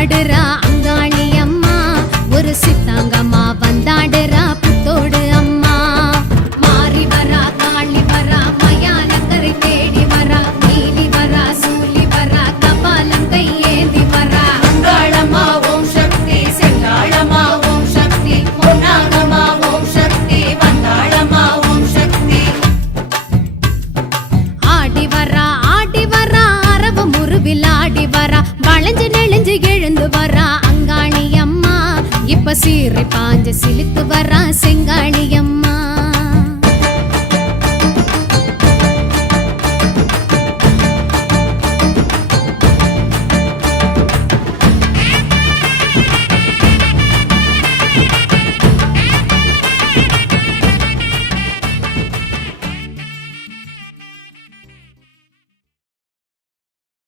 ஆடுறா அங்காளி அம்மா. ஒரு சிப் நெளிஞ்சு நெளிஞ்சு எழுந்து வரா அங்காளி அம்மா. இப்ப சீரை பாஞ்ச சிலுத்து வரா